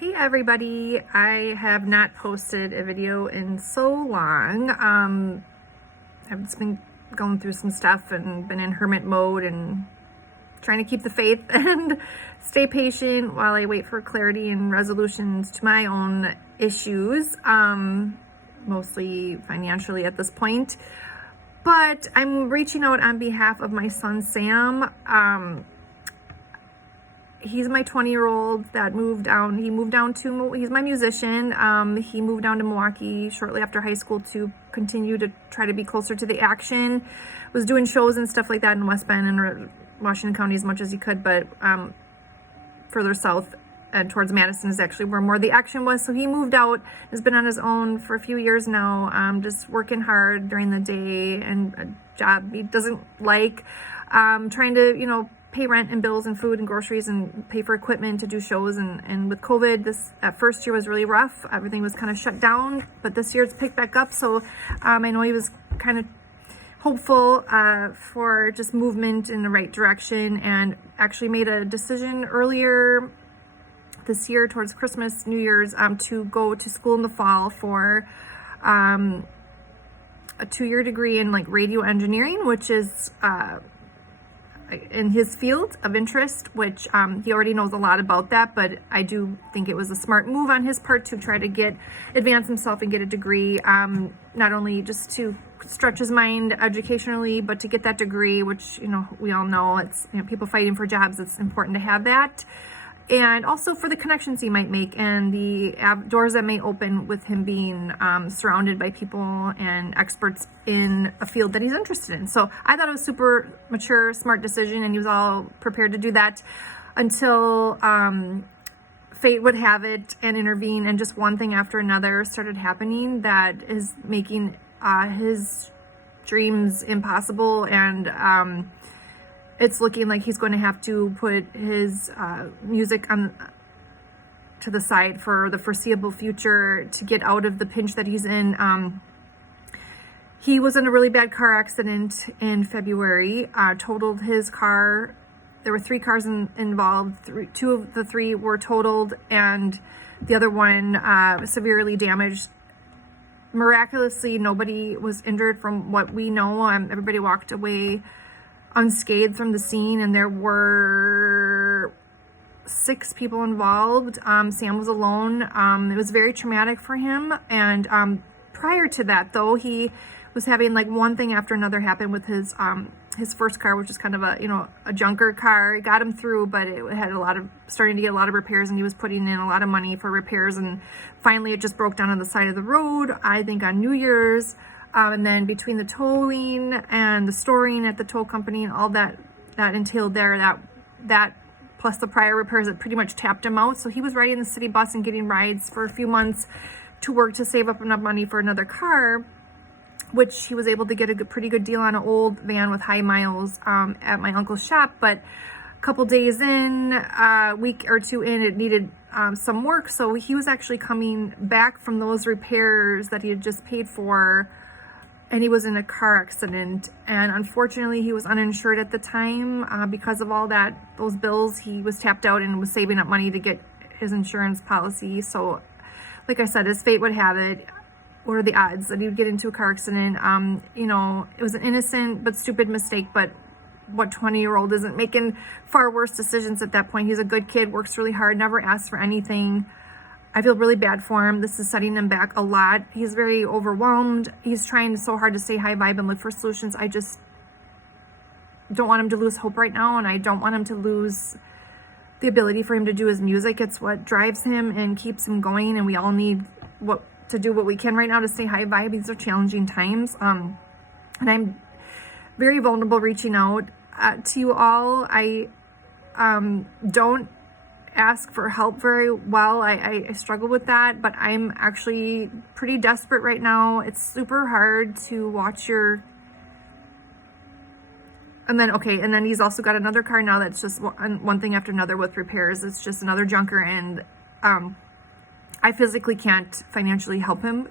Hey everybody, I have not posted a video in so long. I've just been going through some stuff and been in hermit mode and trying to keep the faith and stay patient while I wait for clarity and resolutions to my own issues, mostly financially at this point. But I'm reaching out on behalf of my son Sam. He's my 20-year-old that moved down. He's my musician. He moved down to Milwaukee shortly after high school to continue to try to be closer to the action. Was doing shows and stuff like that in West Bend and Washington County as much as he could, but further south and towards Madison is actually where more of the action was. So he moved out, has been on his own for a few years now, just working hard during the day and a job he doesn't like, trying to, pay rent and bills and food and groceries and pay for equipment to do shows. And with COVID, that first year was really rough. Everything was kind of shut down, but this year it's picked back up. So I know he was kind of hopeful for just movement in the right direction, and actually made a decision earlier this year towards Christmas, New Year's, to go to school in the fall for a 2-year degree in radio engineering, which is in his field of interest, which he already knows a lot about that, but I do think it was a smart move on his part to try to advance himself and get a degree, not only just to stretch his mind educationally, but to get that degree, which, we all know it's, people fighting for jobs, it's important to have that. And also for the connections he might make and the doors that may open with him being surrounded by people and experts in a field that he's interested in. So I thought it was super mature, smart decision, and he was all prepared to do that until fate would have it and intervene, and just one thing after another started happening that is making his dreams impossible, and it's looking like he's going to have to put his music to the side for the foreseeable future to get out of the pinch that he's in. He was in a really bad car accident in February, totaled his car. There were 3 cars involved. 2 of the 3 were totaled, and the other one severely damaged. Miraculously, nobody was injured from what we know. Everybody walked away unscathed from the scene, and there were 6 people involved. Sam was alone. It was very traumatic for him, and prior to that, though, he was having one thing after another happen with his first car, which is kind of a junker car. It got him through, but it had starting to get a lot of repairs, and he was putting in a lot of money for repairs, and finally it just broke down on the side of the road, I think on New Year's. And then between the towing and the storing at the tow company and all that entailed there, that plus the prior repairs, that pretty much tapped him out. So he was riding the city bus and getting rides for a few months to work to save up enough money for another car, which he was able to get a pretty good deal on, an old van with high miles at my uncle's shop. But a couple days in, a week or 2 in, it needed some work. So he was actually coming back from those repairs that he had just paid for, and he was in a car accident, and unfortunately he was uninsured at the time. Because of all those bills, he was tapped out and was saving up money to get his insurance policy. So like I said, as fate would have it, what are the odds that he would get into a car accident? It was an innocent but stupid mistake, but what 20-year-old isn't making far worse decisions at that point? He's a good kid, works really hard, never asks for anything. I feel really bad for him. This is setting him back a lot. He's very overwhelmed. He's trying so hard to stay high vibe and look for solutions. I just don't want him to lose hope right now, and I don't want him to lose the ability for him to do his music. It's what drives him and keeps him going, and we all need to do what we can right now to stay high vibe. These are challenging times, and I'm very vulnerable reaching out to you all. I don't ask for help very well. I struggle with that, but I'm actually pretty desperate right now. It's super hard to watch and then he's also got another car now that's just one thing after another with repairs. It's just another junker, and I physically can't financially help him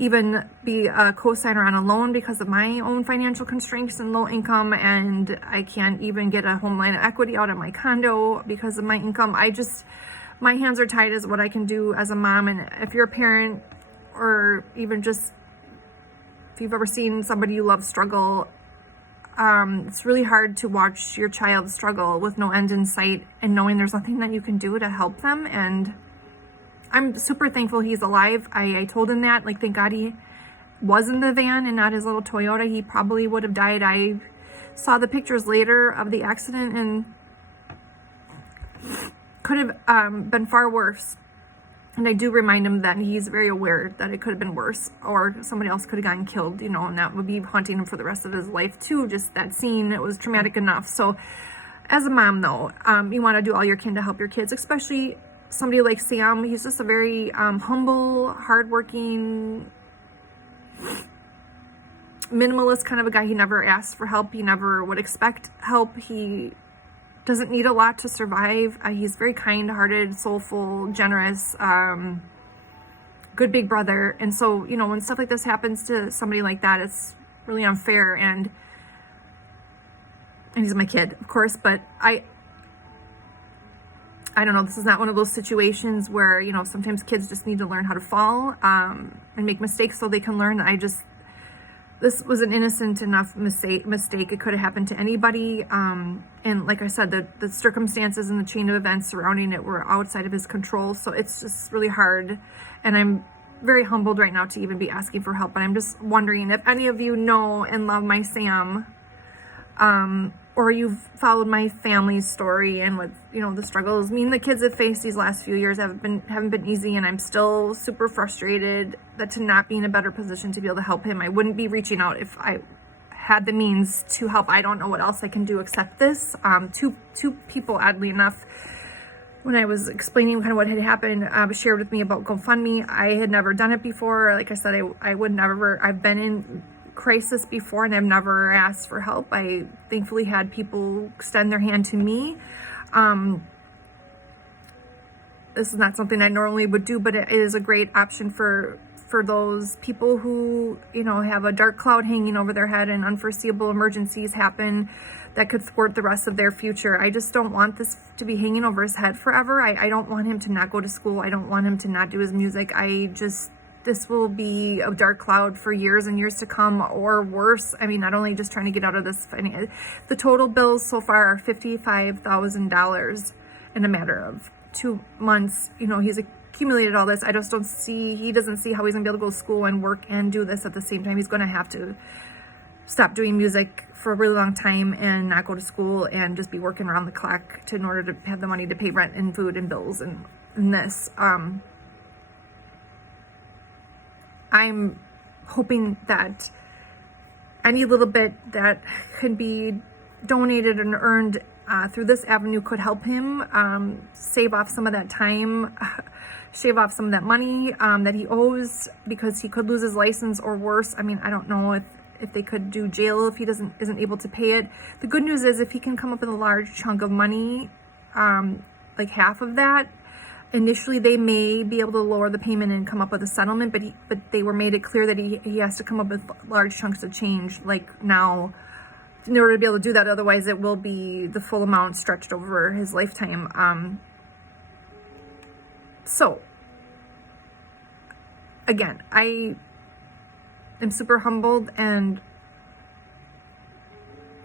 even be a co-signer on a loan because of my own financial constraints and low income, and I can't even get a home line of equity out of my condo because of my income. my hands are tied is what I can do as a mom. And if you're a parent, or even just if you've ever seen somebody you love struggle, it's really hard to watch your child struggle with no end in sight and knowing there's nothing that you can do to help them. And I'm super thankful he's alive. I told him that, like, thank God he was in the van and not his little Toyota. He probably would have died. I saw the pictures later of the accident and could have been far worse. And I do remind him that he's very aware that it could have been worse, or somebody else could have gotten killed, and that would be haunting him for the rest of his life too. Just that scene, it was traumatic enough. So as a mom though, you want to do all you can to help your kids, especially somebody like Sam. He's just a very humble, hardworking, minimalist kind of a guy. He never asked for help. He never would expect help. He doesn't need a lot to survive. He's very kind-hearted, soulful, generous, good big brother. And so, when stuff like this happens to somebody like that, it's really unfair. And he's my kid, of course, but I don't know, this is not one of those situations where, sometimes kids just need to learn how to fall and make mistakes so they can learn. This was an innocent enough mistake. It could have happened to anybody. And like I said, the circumstances and the chain of events surrounding it were outside of his control. So it's just really hard. And I'm very humbled right now to even be asking for help. And I'm just wondering if any of you know and love my Sam, or you've followed my family's story and with, the struggles me and the kids have faced these last few years haven't been easy. And I'm still super frustrated that to not be in a better position to be able to help him. I wouldn't be reaching out if I had the means to help. I don't know what else I can do except this. Two people, oddly enough, when I was explaining kind of what had happened, shared with me about GoFundMe. I had never done it before. Like I said, I would never, I've been in crisis before and I've never asked for help. I thankfully had people extend their hand to me. This is not something I normally would do, but it is a great option for those people who, have a dark cloud hanging over their head and unforeseeable emergencies happen that could thwart the rest of their future. I just don't want this to be hanging over his head forever. I don't want him to not go to school. I don't want him to not do his music. This will be a dark cloud for years and years to come, or worse. I mean, not only just trying to get out of this, the total bills so far are $55,000 in a matter of 2 months. He's accumulated all this. He doesn't see how he's gonna be able to go to school and work and do this at the same time. He's gonna have to stop doing music for a really long time and not go to school and just be working around the clock in order to have the money to pay rent and food and bills and this. I'm hoping that any little bit that could be donated and earned through this avenue could help him save off some of that time, shave off some of that money that he owes, because he could lose his license, or worse. I mean, I don't know if they could do jail if he isn't able to pay it. The good news is if he can come up with a large chunk of money, like half of that, initially they may be able to lower the payment and come up with a settlement, but they were made it clear that he has to come up with large chunks of change like now in order to be able to do that. Otherwise it will be the full amount stretched over his lifetime. So again, I am super humbled and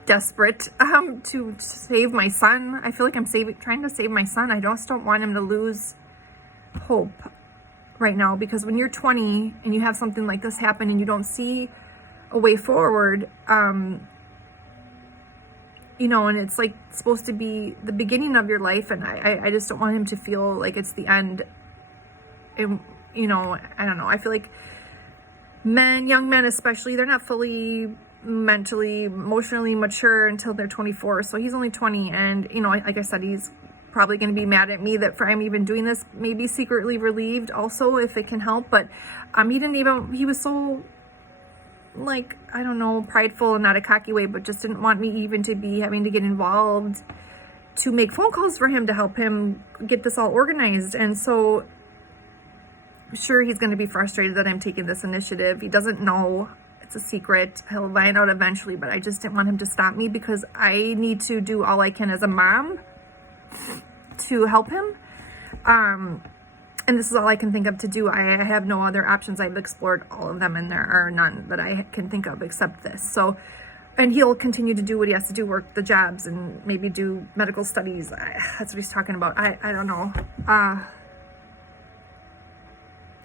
desperate to save my son. I feel like I'm trying to save my son. I just don't want him to lose hope right now, because when you're 20 and you have something like this happen and you don't see a way forward, and it's like supposed to be the beginning of your life, and I just don't want him to feel like it's the end. And I don't know, I feel like young men especially, they're not fully mentally, emotionally mature until they're 24. So he's only 20, and like I said, he's probably going to be mad at me that I'm even doing this, maybe secretly relieved also if it can help. But he was so, like, I don't know, prideful, and not a cocky way, but just didn't want me even to be having to get involved to make phone calls for him to help him get this all organized. And so I'm sure he's going to be frustrated that I'm taking this initiative. He doesn't know. It's a secret. He'll find out eventually, but I just didn't want him to stop me, because I need to do all I can as a mom to help him. And this is all I can think of to do. I have no other options. I've explored all of them and there are none that I can think of except this. So, and he'll continue to do what he has to do, work the jobs and maybe do medical studies. That's what he's talking about. I don't know.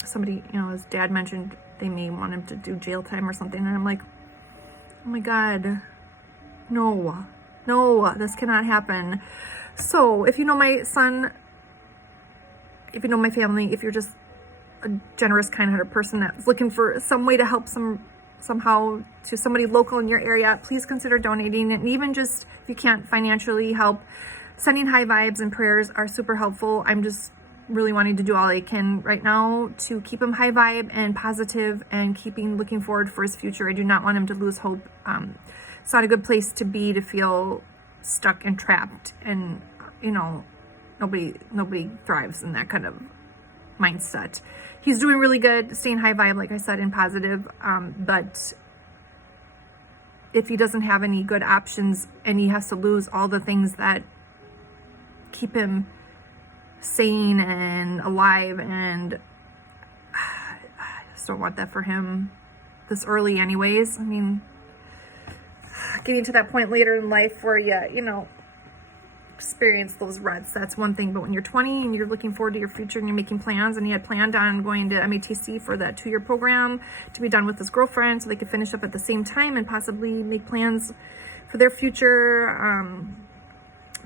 Somebody, his dad mentioned they may want him to do jail time or something. And I'm like, oh my God, no, this cannot happen. So if you know my son, if you know my family, if you're just a generous, kind-hearted person that's looking for some way to help somehow to somebody local in your area, please consider donating. And even just if you can't financially help, sending high vibes and prayers are super helpful. I'm just really wanting to do all I can right now to keep him high vibe and positive and looking forward for his future. I do not want him to lose hope. It's not a good place to be, to feel stuck and trapped, and nobody thrives in that kind of mindset. He's doing really good, staying high vibe, like I said, and positive. But if he doesn't have any good options and he has to lose all the things that keep him sane and alive, and I just don't want that for him this early anyways. I mean, getting to that point later in life where you experience those ruts, that's one thing. But when you're 20 and you're looking forward to your future and you're making plans, and he had planned on going to MATC for that 2-year program to be done with his girlfriend so they could finish up at the same time and possibly make plans for their future,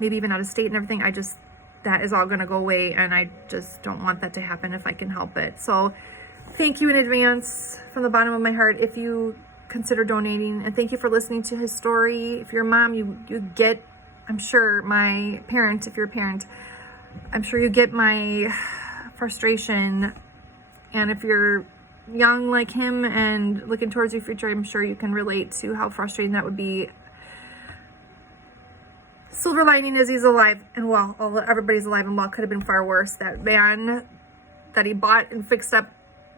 maybe even out of state and everything. That is all going to go away, and I just don't want that to happen if I can help it. So thank you in advance from the bottom of my heart if you consider donating, and thank you for listening to his story. If you're a mom, you get, I'm sure, my parent, if you're a parent, I'm sure you get my frustration. And if you're young like him and looking towards your future, I'm sure you can relate to how frustrating that would be. Silver lining is he's alive and well. Everybody's alive and well. Could have been far worse. That van that he bought and fixed up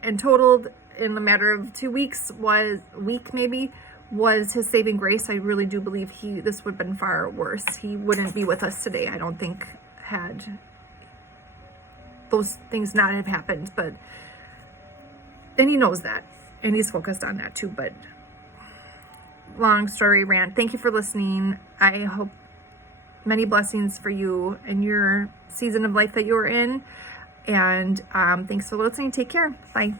and totaled in a matter of 2 weeks, was his saving grace. I really do believe this would have been far worse. He wouldn't be with us today, I don't think, had those things not have happened. And he knows that, and he's focused on that too. But long story rant. Thank you for listening. I hope many blessings for you in your season of life that you're in. And thanks for listening. Take care. Bye.